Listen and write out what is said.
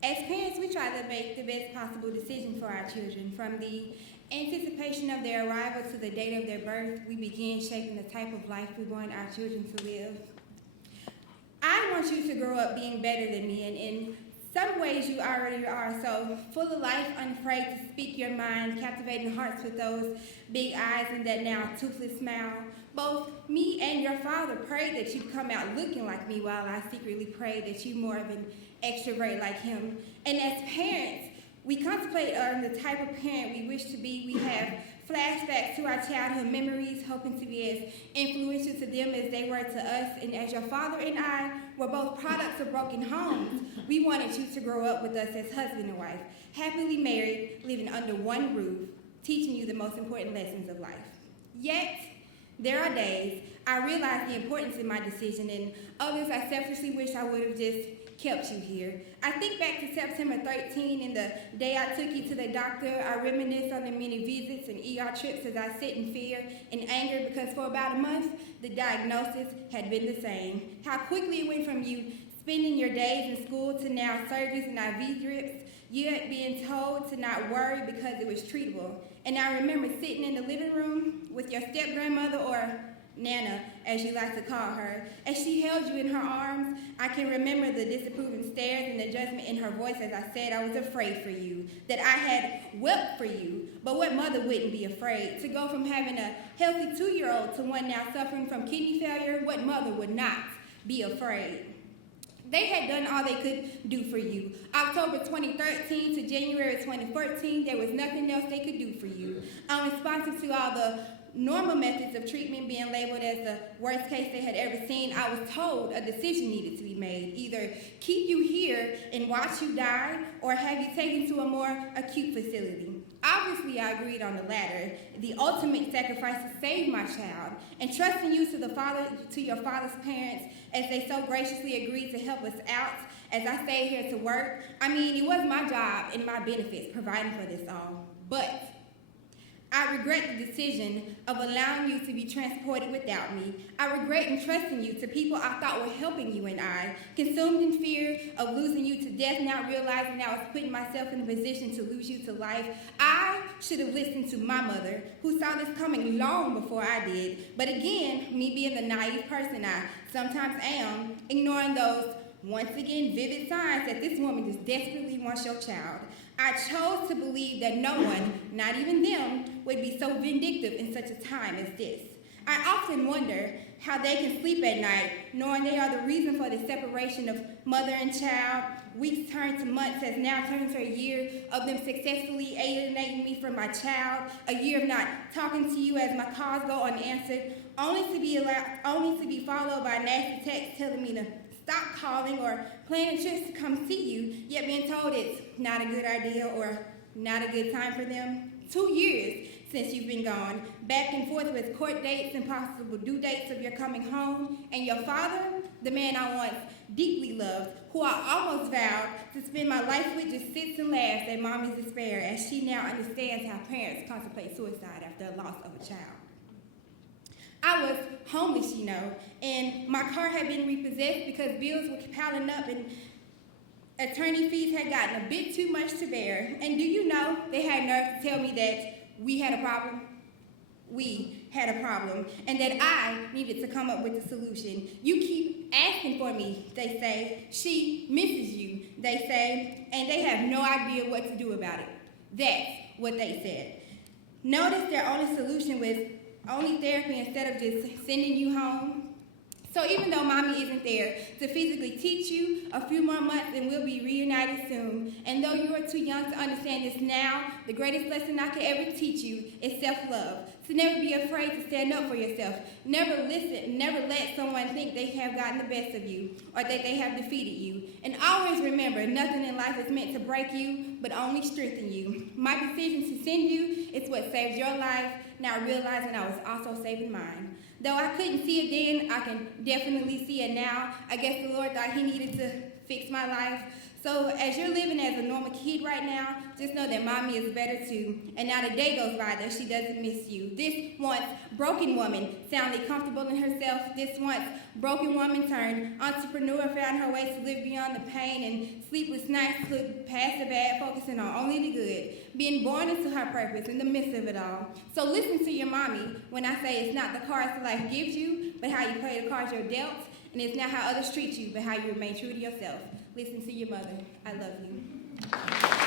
As parents, we try to make the best possible decision for our children. From the anticipation of their arrival to the date of their birth, we begin shaping the type of life we want our children to live. I want you to grow up being better than me, and in some ways you already are. So, full of life, unafraid to speak your mind, captivating hearts with those big eyes and that now toothless smile. Both me and your father prayed that you'd come out looking like me, while I secretly prayed that you more of an extrovert like him. And as parents, we contemplate on the type of parent we wish to be. We have flashbacks to our childhood memories, hoping to be as influential to them as they were to us. And as your father and I were both products of broken homes, we wanted you to grow up with us as husband and wife, happily married, living under one roof, teaching you the most important lessons of life. Yet, there are days I realize the importance in my decision, and others I selfishly wish I would have just kept you here. I think back to September 13 and the day I took you to the doctor. I reminisce on the many visits and ER trips as I sit in fear and anger, because for about a month, the diagnosis had been the same. How quickly it went from you spending your days in school to now surgeries and IV drips, yet being told to not worry because it was treatable. And I remember sitting in the living room with your step-grandmother, or Nana, as you like to call her. As she held you in her arms, I can remember the disapproving stares and the judgment in her voice as I said I was afraid for you, that I had wept for you. But what mother wouldn't be afraid? To go from having a healthy 2-year-old to one now suffering from kidney failure, what mother would not be afraid? They had done all they could do for you. October 2013 to January 2014, there was nothing else they could do for you. Unresponsive to all the normal methods of treatment being labeled as the worst case they had ever seen, I was told a decision needed to be made. Either keep you here and watch you die, or have you taken to a more acute facility. Obviously, I agreed on the latter, the ultimate sacrifice to save my child, and trusting you to your father's parents as they so graciously agreed to help us out as I stayed here to work. I mean, it was my job and my benefits providing for this all. But I regret the decision of allowing you to be transported without me. I regret entrusting you to people I thought were helping you and I, consumed in fear of losing you to death, not realizing I was putting myself in a position to lose you to life. I should have listened to my mother, who saw this coming long before I did. But again, me being the naive person I sometimes am, ignoring those, once again, vivid signs that this woman just desperately wants your child. I chose to believe that no one, not even them, would be so vindictive in such a time as this. I often wonder how they can sleep at night, knowing they are the reason for the separation of mother and child. Weeks turned to months has now turned to a year of them successfully alienating me from my child, a year of not talking to you as my calls go unanswered, only to be followed by a nasty text telling me to stop calling or planning trips to come see you, yet being told it's not a good idea or not a good time for them. 2 years since you've been gone, back and forth with court dates and possible due dates of your coming home, and your father, the man I once deeply loved, who I almost vowed to spend my life with, just sits and laughs at mommy's despair as she now understands how parents contemplate suicide after the loss of a child. I was homeless, and my car had been repossessed because bills were piling up and attorney fees had gotten a bit too much to bear. And do you know, they had nerve to tell me that we had a problem, and that I needed to come up with a solution. You keep asking for me, they say. She misses you, they say, and they have no idea what to do about it. That's what they said. Notice their only solution was only therapy instead of just sending you home. So even though mommy isn't there to physically teach you, a few more months and we'll be reunited soon. And though you are too young to understand this now, the greatest lesson I could ever teach you is self-love. To never be afraid to stand up for yourself. Never let someone think they have gotten the best of you or that they have defeated you. And always remember, nothing in life is meant to break you, but only strengthen you. My decision to send you is what saved your life, now realizing I was also saving mine. Though I couldn't see it then, I can definitely see it now. I guess the Lord thought he needed to fix my life So as you're living as a normal kid right now, just know that mommy is better too. And now the day goes by that she doesn't miss you. This once broken woman, soundly comfortable in herself. This once broken woman turned entrepreneur, found her way to live beyond the pain and sleepless nights, look past the bad, focusing on only the good. Being born into her purpose in the midst of it all. So listen to your mommy when I say it's not the cards that life gives you, but how you play the cards you're dealt. And it's not how others treat you, but how you remain true to yourself. Listen to your mother. I love you.